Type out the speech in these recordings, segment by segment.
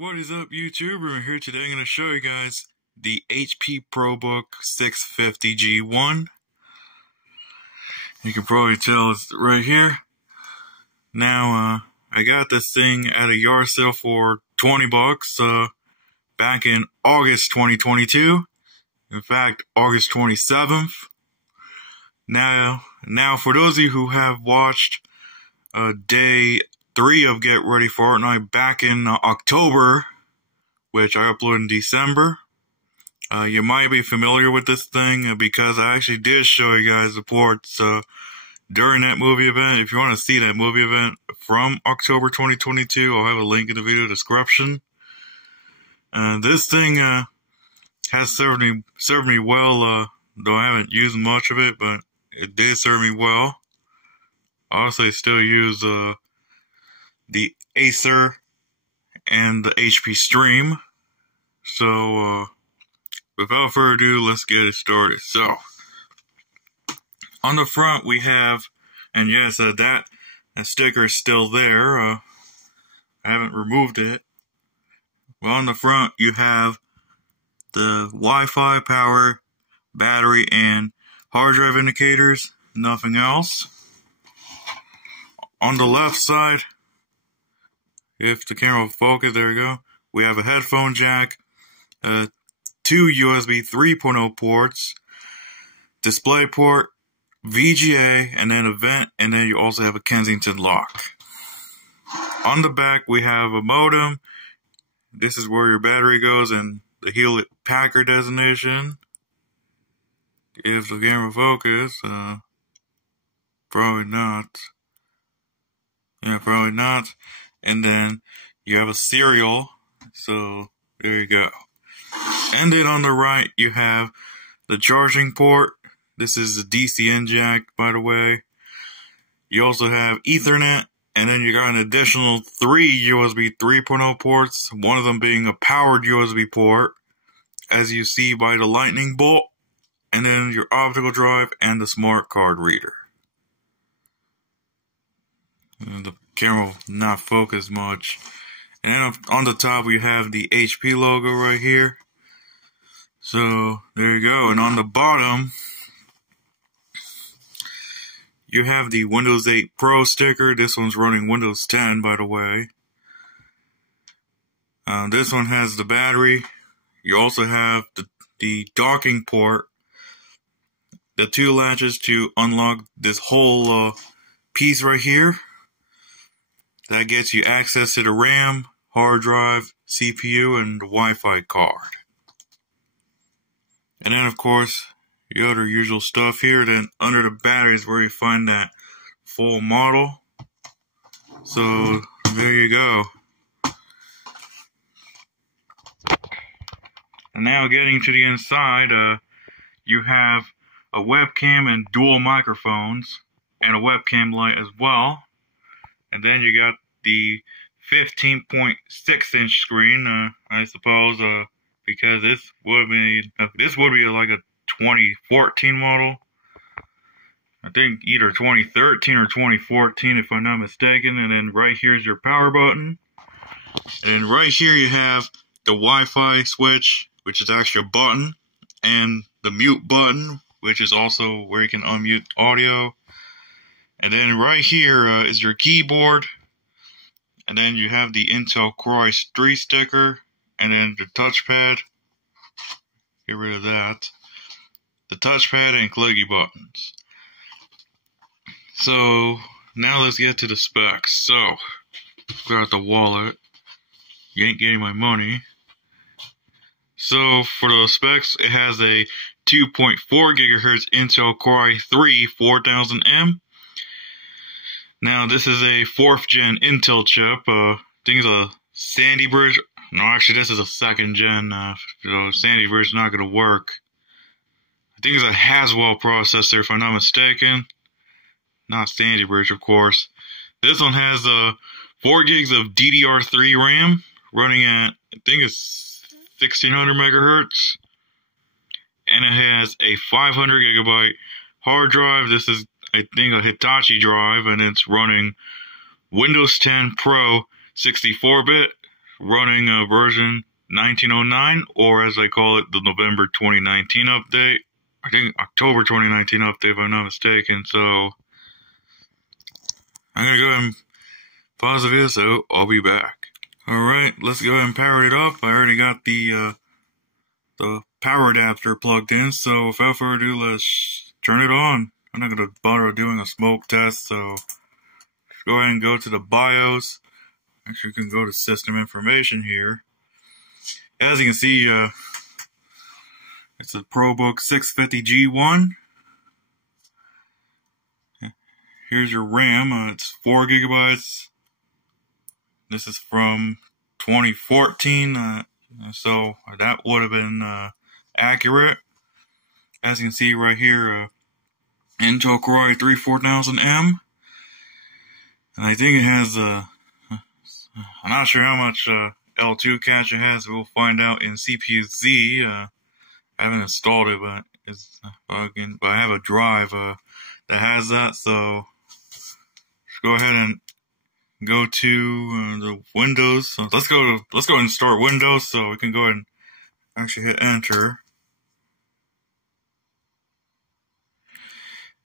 What is up, YouTube? We're here today. I'm going to show you guys the HP ProBook 650G1. You can probably tell it's right here. Now, I got this thing at a yard sale for 20 bucks back in August 2022. In fact, August 27th. Now, for those of you who have watched day 3 of Get Ready Fortnite back in October, which I uploaded in December, you might be familiar with this thing because I actually did show you guys the ports during that movie event. If you want to see that movie event from October 2022, I'll have a link in the video description. This thing has served me well, though I haven't used much of it, but it did serve me well. I also still use the Acer and the HP Stream. So, without further ado, let's get it started. So, on the front we have, and yes, that sticker is still there. I haven't removed it. Well, on the front you have the Wi-Fi, power, battery, and hard drive indicators. Nothing else. On the left side, if the camera will focus, there we go. We have a headphone jack, 2 USB 3.0 ports, display port, VGA, and then a vent, and then you also have a Kensington lock. On the back, we have a modem. This is where your battery goes, and the Hewlett Packard designation. If the camera focus, probably not. Yeah, probably not. And then you have a serial. So there you go. And then on the right you have the charging port. This is the DCN jack, by the way. You also have Ethernet, and then you got an additional 3 USB 3.0 ports, one of them being a powered USB port, as you see by the lightning bolt, and then your optical drive and the smart card reader. And the camera will not focus much. And then on the top we have the HP logo right here. So there you go. And on the bottom you have the Windows 8 Pro sticker. This one's running Windows 10, by the way. This one has the battery. You also have the docking port, the 2 latches to unlock this whole piece right here. That gets you access to the RAM, hard drive, CPU, and the Wi-Fi card. And then, of course, the other usual stuff here. Then under the battery is where you find that full model. So there you go. And now getting to the inside, you have a webcam and dual microphones, and a webcam light as well. And then you got the 15.6-inch screen, I suppose, because this would be like a 2014 model. I think either 2013 or 2014, if I'm not mistaken. And then right here's your power button. And right here you have the Wi-Fi switch, which is actually a button, and the mute button, which is also where you can unmute audio. And then right here is your keyboard. And then you have the Intel Core i3 sticker. And then the touchpad. Get rid of that. The touchpad and clicky buttons. So, now let's get to the specs. So, got the wallet. You ain't getting my money. So, for the specs, it has a 2.4 GHz Intel Core i3 4000M. Now, this is a 4th gen Intel chip. I think it's a Sandy Bridge. No, actually, this is a 2nd gen. So Sandy Bridge is not going to work. I think it's a Haswell processor, if I'm not mistaken. Not Sandy Bridge, of course. This one has 4 gigs of DDR3 RAM, running at, I think it's 1600 megahertz. And it has a 500 gigabyte hard drive. This is, I think, a Hitachi drive, and it's running Windows 10 Pro 64-bit, running version 1909, or as I call it, the November 2019 update. I think October 2019 update, if I'm not mistaken. So I'm gonna go ahead and pause the video, so I'll be back. Alright, let's go ahead and power it up. I already got the power adapter plugged in, so without further ado, let's turn it on. I'm not gonna bother doing a smoke test, so go ahead and go to the BIOS. Actually, you can go to system information here. As you can see, it's a ProBook 650G1. Here's your RAM. It's 4 gigabytes. This is from 2014, so that would have been accurate. As you can see right here, Intel Core i3 4000M. And I think it has, I'm not sure how much L2 cache it has. We'll find out in CPU-Z. I haven't installed it, but I have a drive that has that. So let's go ahead and go to the Windows. So let's go ahead and start Windows. So we can go ahead and actually hit Enter.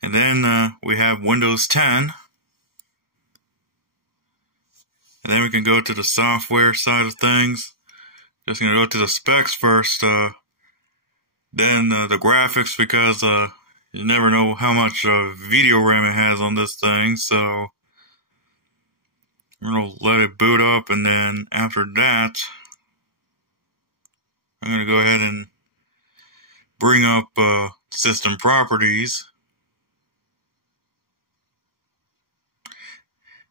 And then we have Windows 10. And then we can go to the software side of things. Just gonna go to the specs first, then the graphics, because you never know how much video RAM it has on this thing. So we're gonna let it boot up, and then after that, I'm gonna go ahead and bring up system properties.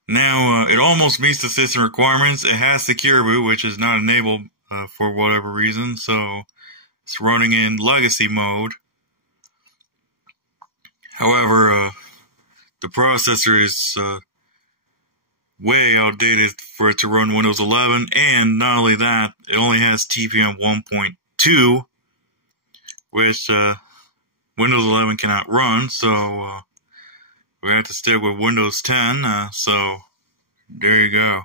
Now, it almost meets the system requirements. It has Secure Boot, which is not enabled for whatever reason, so it's running in legacy mode. However, the processor is way outdated for it to run Windows 11, and not only that, it only has TPM 1.2, which Windows 11 cannot run, so we have to stick with Windows 10, so there you go.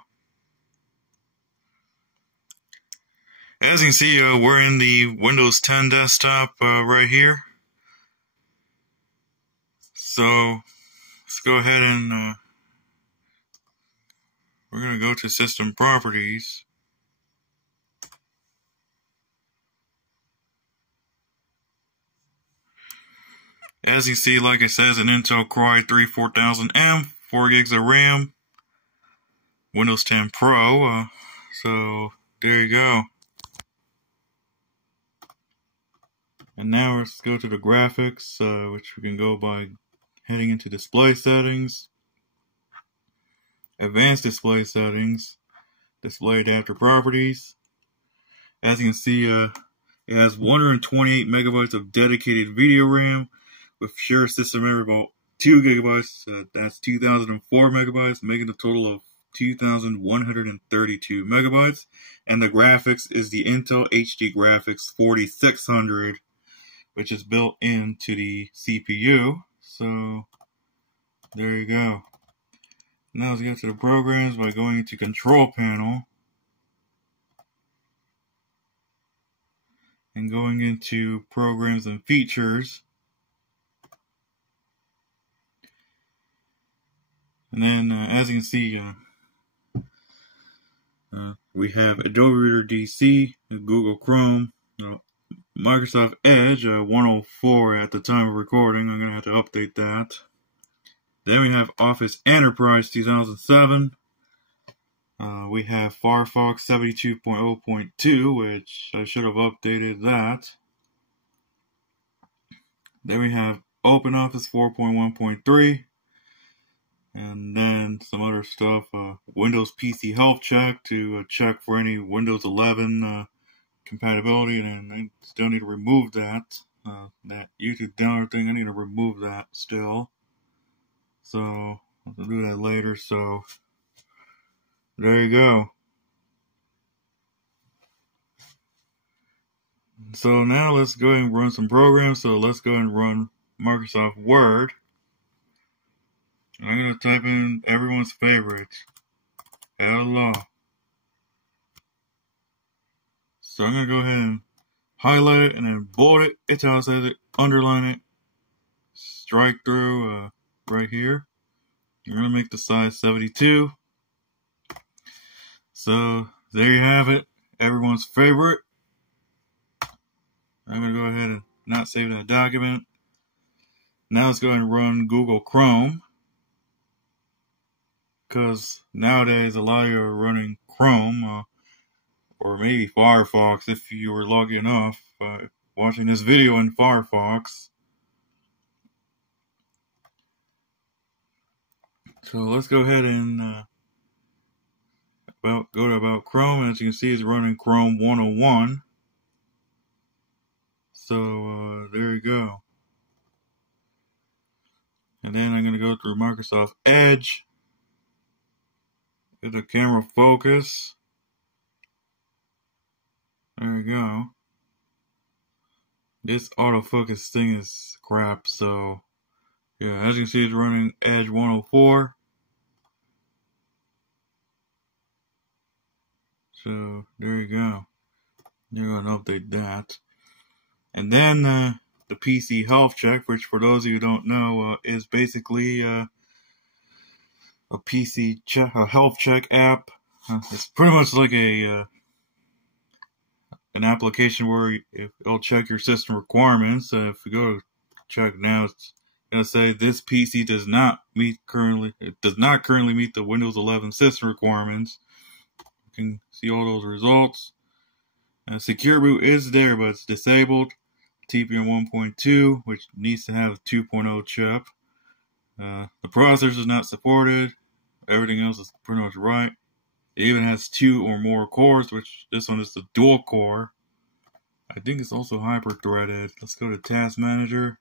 As you can see, we're in the Windows 10 desktop right here. So let's go ahead and we're going to go to System Properties. As you see, like it says, an Intel Core i3 4000M, 4 gigs of RAM, Windows 10 Pro, so there you go. And now let's go to the graphics, which we can go by heading into Display Settings, Advanced Display Settings, Display Adapter Properties. As you can see, it has 128 megabytes of dedicated video RAM, with shared system memory about 2 gigabytes, that's 2004 megabytes, making a total of 2132 megabytes. And the graphics is the Intel HD Graphics 4600, which is built into the CPU. So there you go. Now let's get to the programs by going into Control Panel and going into Programs and Features. And then, as you can see, we have Adobe Reader DC, Google Chrome, Microsoft Edge 104 at the time of recording. I'm going to have to update that. Then we have Office Enterprise 2007. We have Firefox 72.0.2, which I should have updated that. Then we have OpenOffice 4.1.3. And then some other stuff, Windows PC Health Check to check for any Windows 11 compatibility, and I still need to remove that. That YouTube download thing, I need to remove that still. So, I'll do that later, so there you go. So now let's go ahead and run some programs. So let's go ahead and run Microsoft Word. I'm going to type in everyone's favorite, hello. So I'm going to go ahead and highlight it and then bold it, italicize it, underline it, strike through right here. I'm going to make the size 72. So there you have it, everyone's favorite. I'm going to go ahead and not save that document. Now let's go ahead and run Google Chrome. Because nowadays a lot of you are running Chrome or maybe Firefox if you were lucky enough watching this video in Firefox. So let's go ahead and go to About Chrome. As you can see, it's running Chrome 101. So there you go. And then I'm going to go through Microsoft Edge. Get the camera focus. There you go. This autofocus thing is crap, so yeah, as you can see, it's running Edge 104. So there you go. You're going to update that. And then the PC health check, which for those of you who don't know, is basically a PC a health check app. It's pretty much like an application where it'll check your system requirements. If you go to check now, it's going to say this PC does not currently meet the Windows 11 system requirements. You can see all those results. Secure boot is there, but it's disabled. TPM 1.2, which needs to have a 2.0 chip. The processor is not supported. Everything else is pretty much right. It even has 2 or more cores, which this one is the dual core. I think it's also hyper-threaded. Let's go to Task Manager.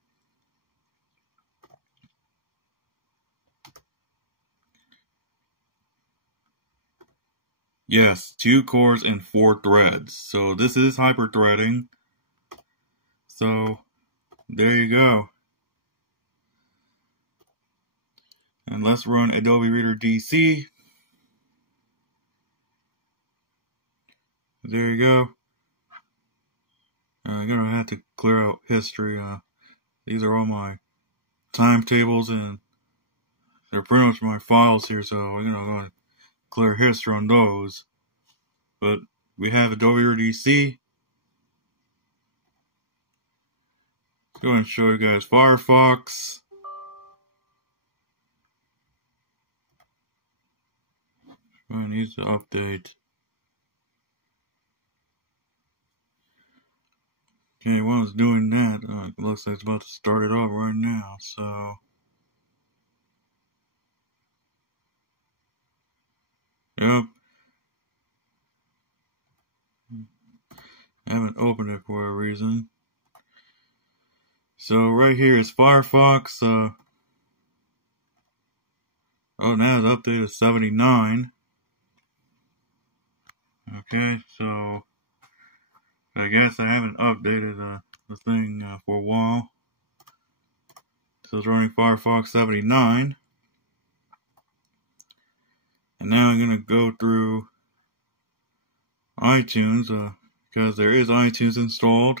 Yes, 2 cores and 4 threads. So this is hyper-threading. So there you go. And let's run Adobe Reader DC. There you go. I'm gonna have to clear out history. These are all my timetables and they're pretty much my files here, so I'm gonna clear history on those. But we have Adobe Reader DC. Go ahead and show you guys Firefox. I need to update. Okay, while it's doing that, it looks like it's about to start it up right now, so. Yep. I haven't opened it for a reason. So right here is Firefox. Oh, now it's updated to 79. Okay, so I guess I haven't updated the thing for a while. So it's running Firefox 79. And now I'm going to go through iTunes because there is iTunes installed.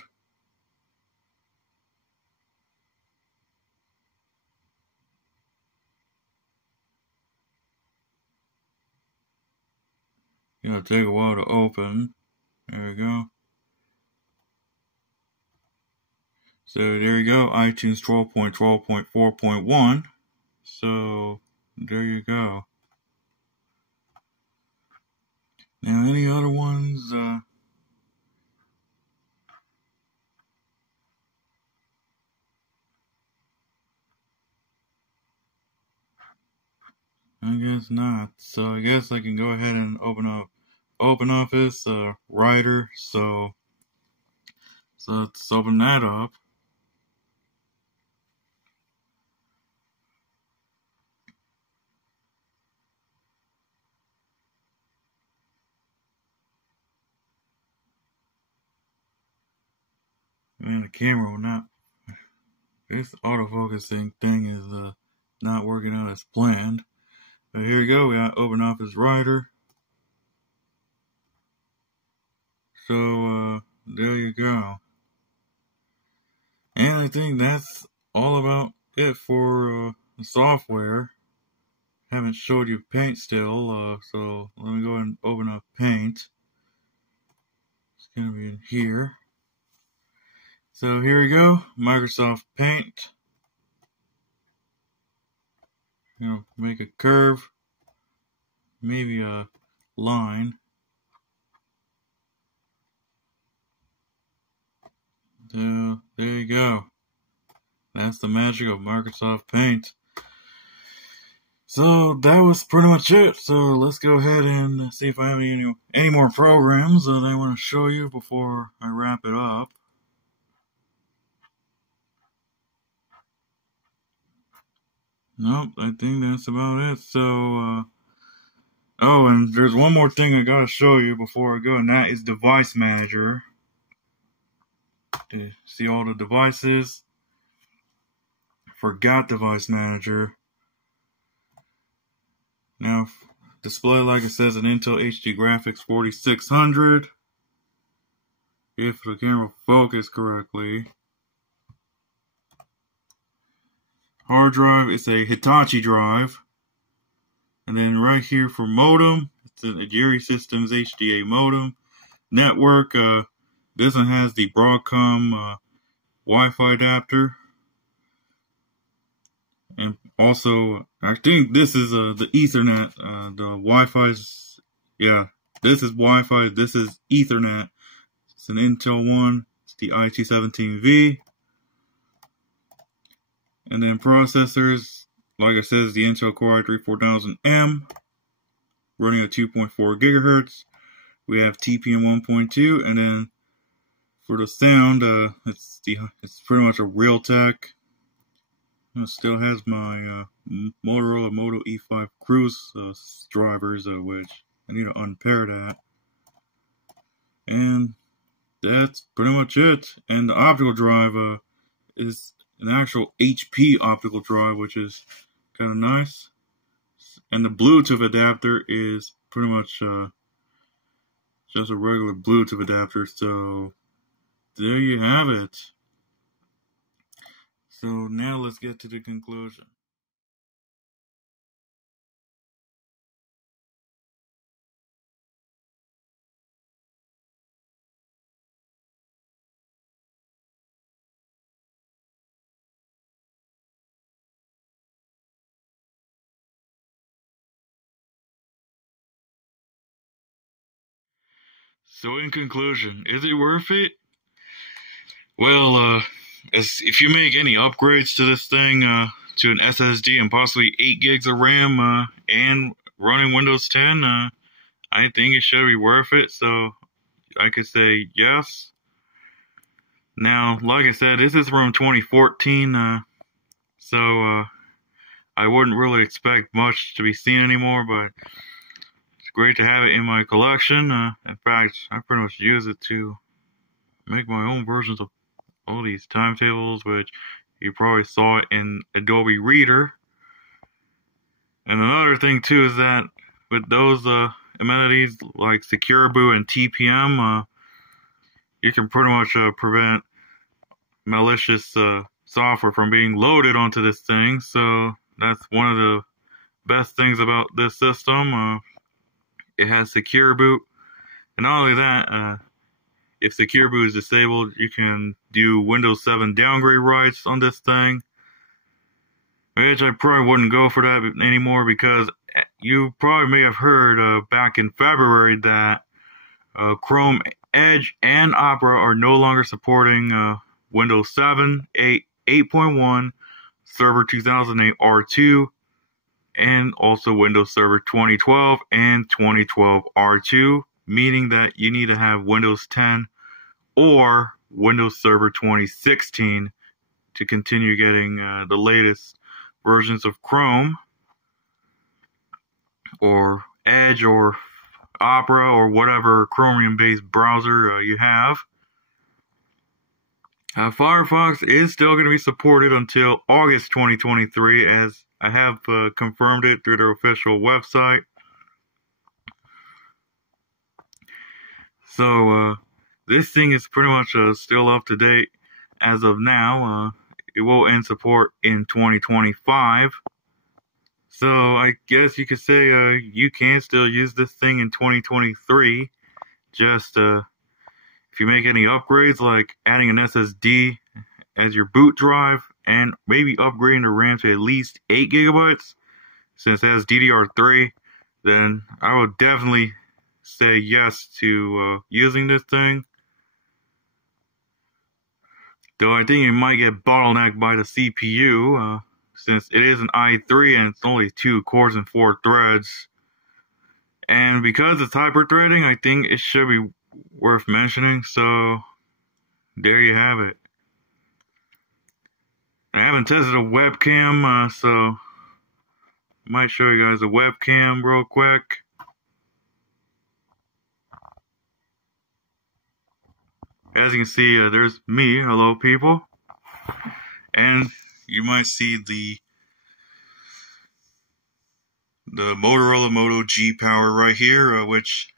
It's going to take a while to open. There we go. So there you go, iTunes 12.12.4.1. So there you go. Now any other ones? I guess not. So I guess I can go ahead and open up OpenOffice Writer. So let's open that up. Man, the camera will not. This autofocusing thing is not working out as planned. But here we go. We got OpenOffice Writer. So, there you go. And I think that's all about it for the software. Haven't showed you Paint still, so let me go ahead and open up Paint. It's gonna be in here. So here we go, Microsoft Paint. Make a curve, maybe a line. So there you go. That's the magic of Microsoft Paint. So that was pretty much it. So let's go ahead and see if I have any more programs that I want to show you before I wrap it up. Nope, I think that's about it. So, oh, and there's one more thing I gotta show you before I go, and that is Device Manager. To see all the devices. Forgot Device Manager. Now, display, like it says, an Intel HD Graphics 4600. If the camera focus correctly. Hard drive, it's a Hitachi drive. And then right here for modem, it's a Jerry Systems HDA modem. Network, this one has the Broadcom Wi-Fi adapter. And also, I think this is the Ethernet. The Wi-Fi's, yeah, this is Wi-Fi, this is Ethernet. It's an Intel one, it's the IT17V. And then processors, like I said, is the Intel Core i3 4000M, running at 2.4 gigahertz. We have TPM 1.2, and then for the sound, it's pretty much a Realtek. It still has my Motorola Moto E5 Cruise drivers, which I need to unpair that. And that's pretty much it. And the optical drive is an actual HP optical drive, which is kind of nice. And the Bluetooth adapter is pretty much just a regular Bluetooth adapter. So there you have it. So now let's get to the conclusion. So in conclusion, is it worth it? Well, if you make any upgrades to this thing, to an SSD and possibly 8 gigs of RAM, and running Windows 10, I think it should be worth it. So I could say yes. Now, like I said, this is from 2014, so I wouldn't really expect much to be seen anymore, but it's great to have it in my collection. In fact, I pretty much use it to make my own versions of all these timetables, which you probably saw in Adobe Reader. And another thing too is that with those amenities like Secure Boot and TPM, you can pretty much prevent malicious software from being loaded onto this thing. So that's one of the best things about this system. It has Secure Boot, and not only that, if Secure Boot is disabled, you can do Windows 7 downgrade rights on this thing, which I probably wouldn't go for that anymore, because you probably may have heard back in February that Chrome, Edge, and Opera are no longer supporting Windows 7, 8.1, Server 2008 R2, and also Windows Server 2012 and 2012 R2, meaning that you need to have Windows 10 or Windows Server 2016 to continue getting the latest versions of Chrome or Edge or Opera or whatever Chromium-based browser you have. Firefox is still going to be supported until August 2023, as I have confirmed it through their official website. So, this thing is pretty much still up to date as of now. It will end support in 2025. So I guess you could say you can still use this thing in 2023. Just if you make any upgrades like adding an SSD as your boot drive and maybe upgrading the RAM to at least 8 gigabytes, since it has DDR3, then I would definitely say yes to using this thing. Though I think it might get bottlenecked by the CPU, since it is an i3 and it's only 2 cores and 4 threads. And because it's hyper-threading, I think it should be worth mentioning, so there you have it. I haven't tested a webcam, so I might show you guys a webcam real quick. As you can see, there's me. Hello, people. And you might see the Motorola Moto G Power right here, which,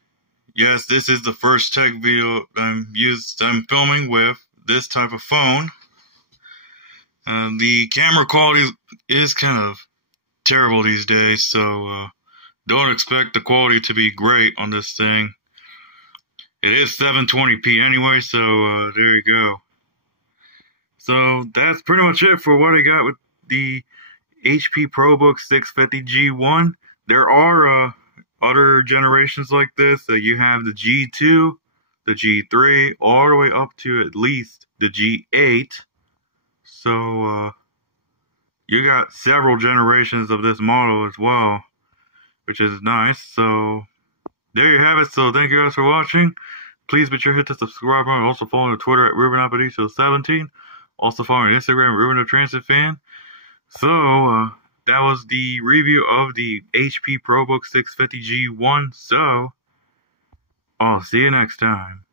yes, this is the first tech video I'm filming with this type of phone. The camera quality is kind of terrible these days, so don't expect the quality to be great on this thing. It is 720p anyway, so there you go. So that's pretty much it for what I got with the HP ProBook 650G1. There are other generations like this. You have the G2, the G3, all the way up to at least the G8. So you got several generations of this model as well, which is nice. So there you have it. So thank you guys for watching. Please be sure to hit the subscribe button. Also follow me on Twitter at RubenAparicio17. Also follow me on Instagram, Ruben the Transit Fan. So that was the review of the HP ProBook 650G1. So I'll see you next time.